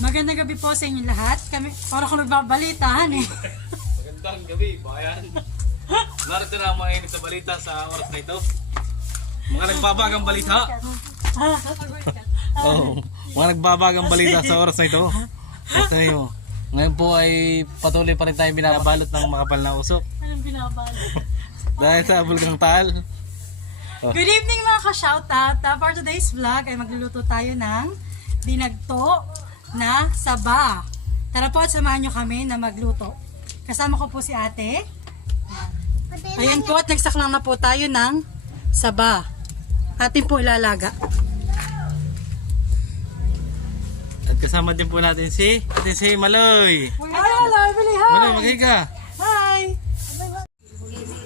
Magandang gabi po sa inyo lahat. Kami, para ko nagbabalitahan eh. Magandang gabi, bayan. Narito na ang mga init na balita sa oras na ito. Mga nagbabagang balita. Mga nagbabagang balita sa oras na ito. Ito mo. Ngayon po ay patuloy pa rin tayong binabalot ng makapal na usok. Anong binabalot? Dahil sa bulgang taal. Good evening mga ka-shoutout. For today's vlog ay magluluto tayo ng dinagto na saba. Tara po at samahan nyo kami na magluto. Kasama ko po si ate. Ayan po at nagsaklang na po tayo ng saba. Atin po ilalaga. At kasama din po natin si Maloy. Hi, Billy, hi! Maloy, maghiga. Hi!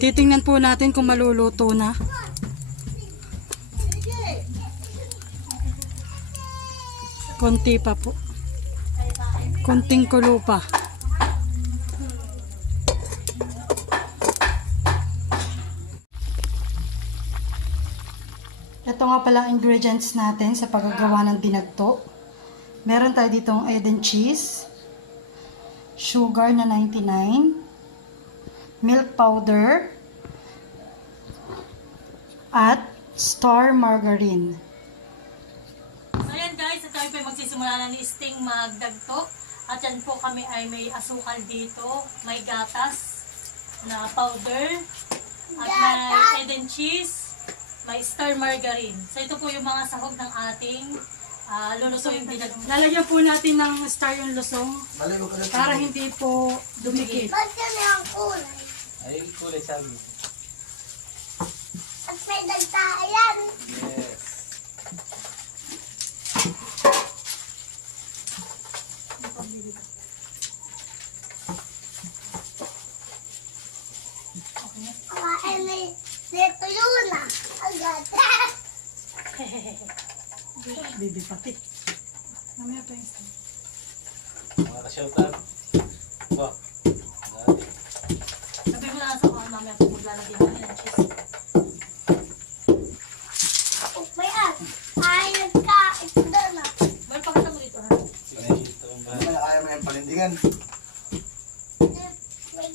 Titingnan po natin kung maluluto na. Konti pa po. Konting kulo pa. Ito nga pala ang ingredients natin sa paggagawa ng dinagto. Meron tayo ditong egg and cheese, sugar na 99, milk powder, at star margarine. So yan guys, ito ay magsisimula na ni Sting magdagto. At yan po kami ay may asukal dito, may gatas na powder, at may egg and cheese, may star margarine. So ito po yung mga sahog ng ating lulusoy yung dinagto. Lalagyan po natin ng star yung lusong para hindi po dumikit. Ba't yan ang kulay? Ay, kulay sabi. At may dagtayan. Yes. Kawain may dito yun ah. Agad. Bibi pati. Mamaya pa yung star. Mga ka-shoutout. Wow. Sabi mo na sa mga mamaya po maglalagay mo ng cheese. May at. Ay, nagkait doon ah. Bal, pakita mo dito ha. Ito ang bahay. Ayaw mo yung palindingan. Dalian.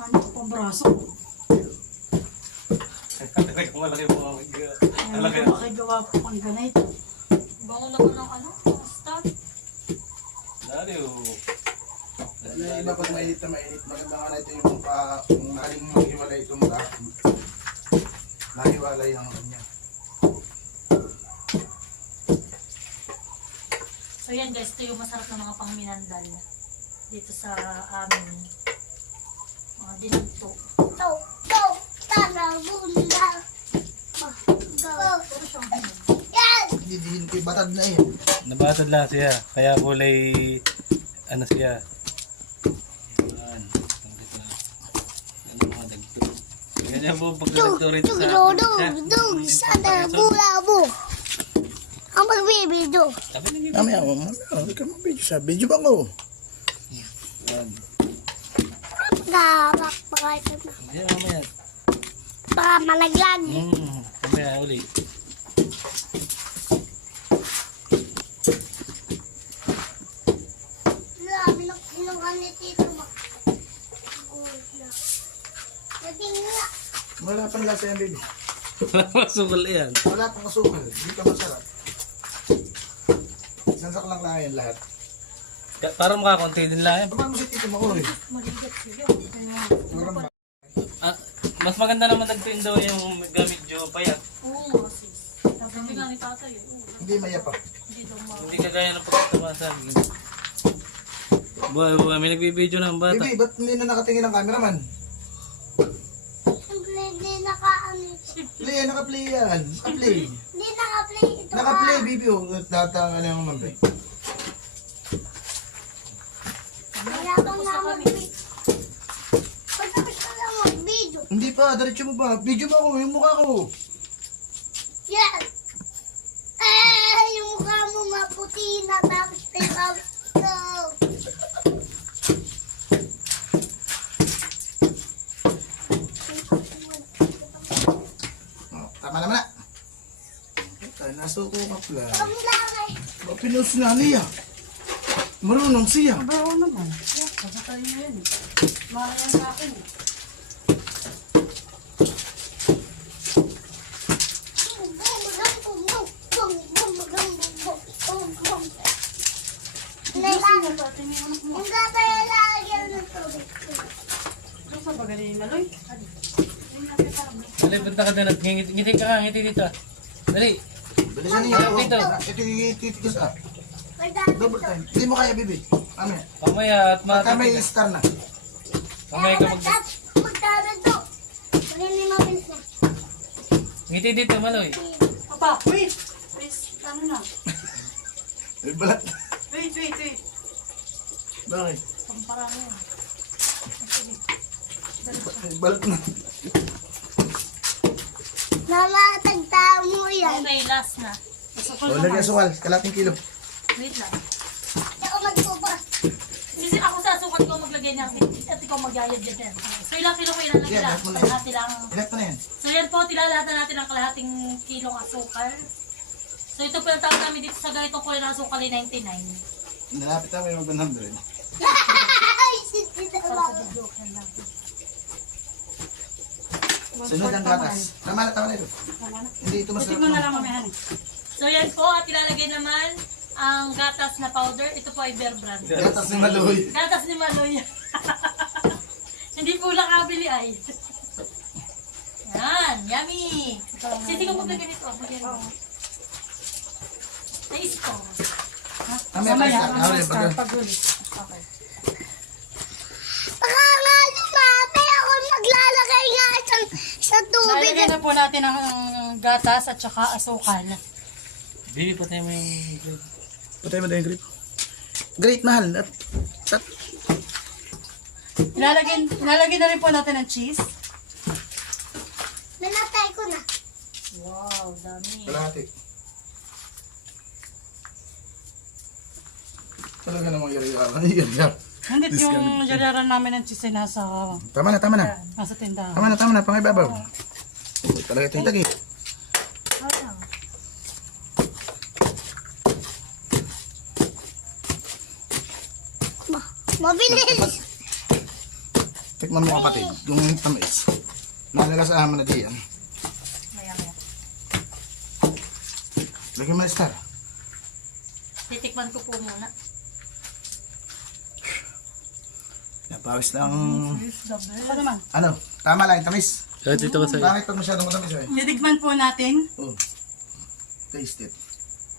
Ano ko pang braso? Talagang malaki po ang maghiga. Ano ko makigawa po pang ganito. Bango naman ng ano, star. Daliw. Yung iba pag mainit na mainit, maganda nga na ito yung kung nakaling maghiwalay itong nahiwalay ang kanya. So yan guys, ito yung masarap na mga pangminandal dito sa amin. Mga dinagto. Go, go, tara, bunda. Go. Pero siyang hinog. Yan. Didihin ko yung batad na yun. Nabatad lang siya. Kaya kulay ano siya. Yan. Tangkit lang. Ano mga dagto. Ganyan po pag dagto rin sa Dug, sana, bulabo. Ang magbibidyo. Sabi na niyo. Mamaya mo, hindi ka mabidyo sa video ba ko? Yan. Gawak, baka ito na. Mamaya, mamaya. Baka malaglag. Mamaya uli. Grabe ng inuhan ni Tito ba? Nating nga. Wala pang lasa yan, baby. Masukal yan. Wala pang kasukal. Hindi ka masarap. Sansak lang yan lahat. Para makakonti din lang yan. Paano mo si Tito Makoy? Maligat sila. Siguro Mas maganda naman dagtuin daw yung gamit yung payat. Oo, sis. Sabi nga ni tatay. hindi maya pa. Hindi daw Hindi kagaya ng pagkatawasan. Buhay, may nagbibideo ng bata. Baby, ba't hindi na nakatingin ang cameraman? Hindi naka-ano. Play, naka-play yan. Naka-play. Hindi naka-play ito. Naka-play, baby. Datang ano yung mabay. Wala bang naman-video. Pagkapit ka lang mag-video. Hindi pa, diretso mo ba? Video mo ako, yung mukha ko. Yan. Yung mukha mo maputi na tapos may bawit ko. Tama naman na. Nasuko ka pala. Ang langay. Pinost na niya. Marunong siya. Mabaho naman. Yeah, pagkakain mo yan. Mahal yan sa akin. Yung pati mo anak mo. Yung gata yung lalagyan ng tubig. Ano sa bagay ni Maloy? Dali, punta ka doon at ngiti ka, ngiti dito. Dali. Bilisan niya. Dito. Ito titigas ah. Double time. Hindi mo kaya, bibi. Mamaya. Mamaya at Pagka may matitigas. star na. Mamaya ka Magdadad to. Hindi mabilis na. ngiti dito, Maloy. Papa, wait! Wait, ano na? May balat. Wait. Bakit? Pampara mo yan. May balat na. Mama, tagta mo yan. Okay, last na. Masukol O, naman. lagyan sukal. Kalating kilo. Wait lang. Ako magpupa. Kasi ako sa sukat ko maglagay ng at ikaw magyayad yan. So ilang kilo ko ilalagay Yeah, lang? lahat mo na yan. Kalahati lang. Ilan pa na yan? So yan po, tilalahatan natin ang kalahating kilong asukal. So ito po yung tawag namin dito sa ganitong kulay ng asukal ay 99. Nalapit ako yung 100. Ay, shit, Para sa joke yan lang. Sunod ang gatas. Tama na ito. Hindi ito masarap. Butik mo na lang mamaya. So yan po, at ilalagay naman ang gatas na powder. Ito po ay Bear Brand. Gatas ni Maloy. Gatas ni Maloy. Hindi po lang kabili ay. Yan, yummy. Sisi ko maglagay nito. Taste ko. Mamaya pa star. Pag-ulit. Okay. Baka nga lumapit ako maglalagay nga sa tubig. Nalagay na po natin ang gatas at saka asukal. Bibi, patay mo yung... Patay mo na yung grape. Great, mahal. At Ilalagay na rin po natin ang cheese. Nanatay ko na. Wow, dami. kalahati. Talaga namang yari-yari. Hindi yung jalaran namin ng cheese ay nasa Tama na. tindahan. Tama na. Pangibabaw. Uy, talaga ito yung tagi. Sayang. Mabilis. Tikman mo kapatid. Yung tamis. Nalalasahan mo na diyan. Maya. Lagyan mo na star. Titikman ko po muna. Napawis ng... Ako naman. Ano? Tama lang yung tamis. Dito ka sa'yo. Bakit pag masyadong matamis eh? Titikman po natin. Oh. Taste it.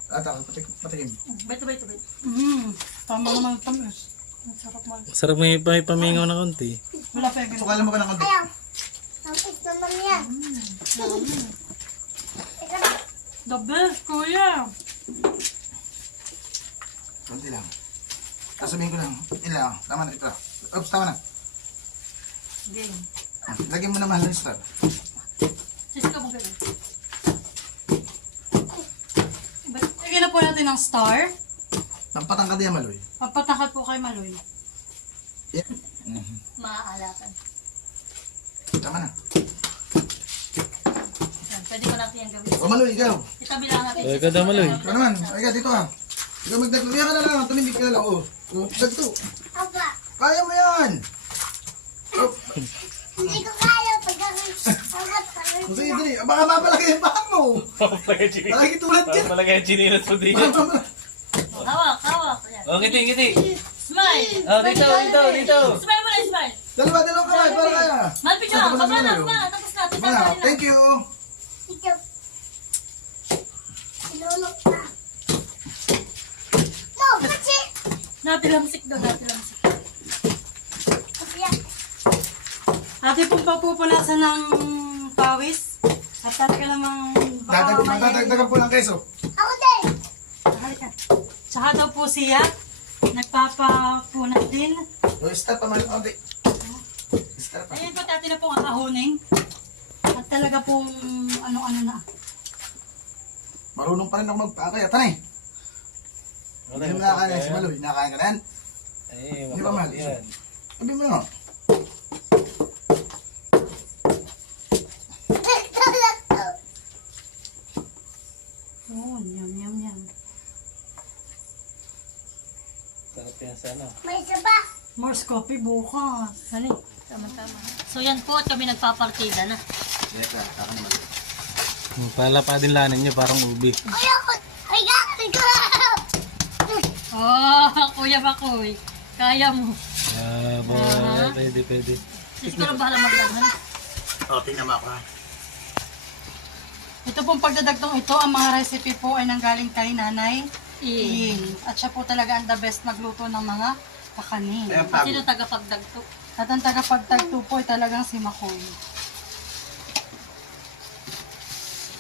Ata, patikim. Wait. Tama naman ang tamis. Ang sarap mo. Sarap may pamingaw na konti. Wala pa yung Sukalan mo ka ng konti. Ayaw. Tampis naman yan. Teka na. The best, kuya. Konti lang. Sasabihin ko lang. Ilan lang. Tama na ito. Oops, tama na. Game. Lagyan mo na mahal ng star. Sis ka mong gawin. Lagyan na po natin ang star. Tampatang ka diyan, Maloy. Magpatakat po kay Maloy. Yeah. Maaalatan. Tama na. Yan, pwede ko natin yung gawin. O Maloy, ikaw. Itabi lang natin. Ay, ka daw, Maloy. Ikaw naman. Ay ka, dito ka. Ikaw magdagluya ka na lang. Tumibig ka na lang. Oh. Dagto. Aba. Kaya mo yan. Oh. Hindi ko kaya pag abat. Sige, dali. Baka mapalaki yung paa mo. Palagi tulad yan. Palagay ang chinilas mo dito. Hawak. Ayan. Oh, ngiti. Smile. Oh, dito. Smile mo na, smile. Dalawang kamay para kaya. Malpit siya. Tapos Baba na. Maloy. Tapos na. Mga, thank you. Ito. Sinulog na. Mo, kasi. Natilamsik daw. Kasi Ate pong papupunasan ng pawis. At talaga namang Dadagdagan po ng keso. ako din. Tsaka daw po siya, nagpapapunat din. O, start pa man. Konti. Start pa. Ayun po dati na pong akahuning. At talaga pong ano-ano na. Marunong pa rin ako magpakaya. Tanay. Hindi mo nakakain si Maloy. Nakakain ka na yan? Ay, Hindi ba mahal? yan. Sabi mo nga. Oh, yum. Sarap Kaya sa ano. May isa pa. Morse coffee bukas. Hali. Tama-tama. So yan po at kami nagpapartida na. Yes, ako naman. Pala pa din lanin niyo, parang ubi. Ay, ako. Ay, ako. Oh, Kuya Bakoy. Kaya mo. Pwede. Siguro bahala maglaman. Tingnan mo ako ha. Ito pong pagdadagtong ito, ang mga recipe po ay nanggaling kay Nanay Iin. At siya po talaga ang the best magluto ng mga kakanin. Ayan, At sino pagod. tagapagdagto? At ang tagapagdagto po ay talagang si Makoy.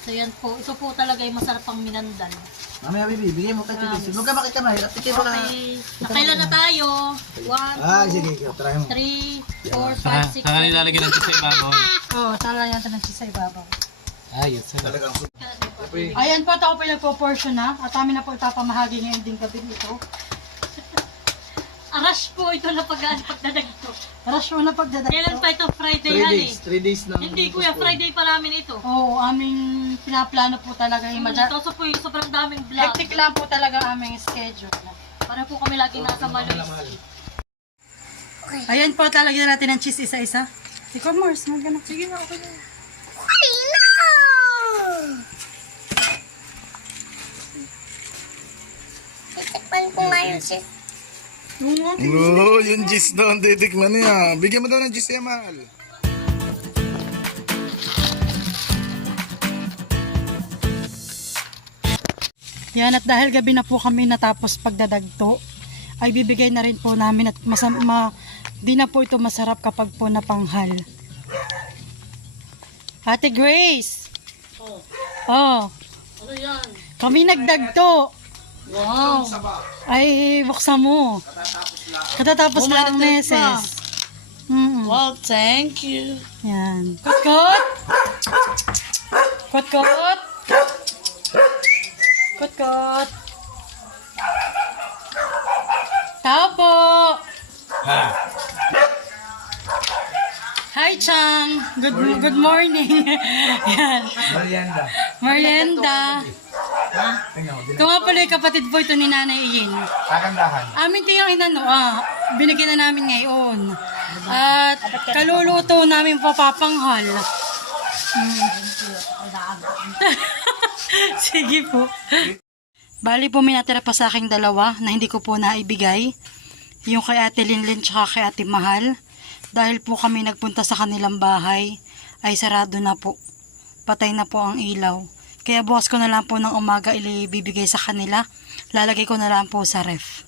So yan po, ito po talaga ay masarap ang minandal. Mamaya, baby, bigyan mo kay Tito. Huwag ka makita mahirap. Tigil mo na. Okay, nakailan na tayo? 1, 2, Sige, try mo. 3, 4, Saka 5, 6, 7. nilalagyan ng cheese sa ibabaw. Oo, talaga yan ng cheese sa ibabaw. Ayos. Talagang soup. Ayan po, ako po nagpo-portion na. At amin na po ipapamahagi ngayon din gabi ito. Rush po ito na pagdadagto. Rush po na pagdadagto. Kailan pa ito? Friday yan eh. 3 days na. Hindi kuya, Friday pa namin ito. Oh, Oo, aming pinaplano po talaga yung Ito po yung sobrang daming vlog. Hectic lang po talaga aming schedule. Para po kami laging nasa Maloy. Ayan po, talagyan natin ng cheese isa-isa. Ikaw, Mars, magana. Sige na, okay na. Ay, no! Titikman ko ngayon sis. Oo, yung gis daw ang titikman niya. Bigyan mo daw ng gis niya, mahal. Yan, at dahil gabi na po kami natapos pagdadagto, ay bibigay na rin po namin at di na po ito masarap kapag po napanghal. Ate Grace! Oh. Ano yan? Kami nagdagto. Wow. Ay, buksan mo. Katatapos lang meses. Well, thank you. Yan. Kot-kot! Kot-kot! Kot-kot! Tao po! Hi, Chang! Good morning! Yan. Marianda. Merienda. Ito nga pala yung kapatid po ito ni Nanay Iyin. Kagandahan. Amin ito yung inano, binigyan na namin ngayon. At kaluluto namin papapanghal. Sige po. Bali po may natira pa sa aking dalawa na hindi ko po naibigay. Yung kay Ate Linlin tsaka kay Ate Mahal. Dahil po kami nagpunta sa kanilang bahay, ay sarado na po. Patay na po ang ilaw. Kaya bukas ko na lang po ng umaga ibibigay sa kanila. Lalagay ko na lang po sa ref.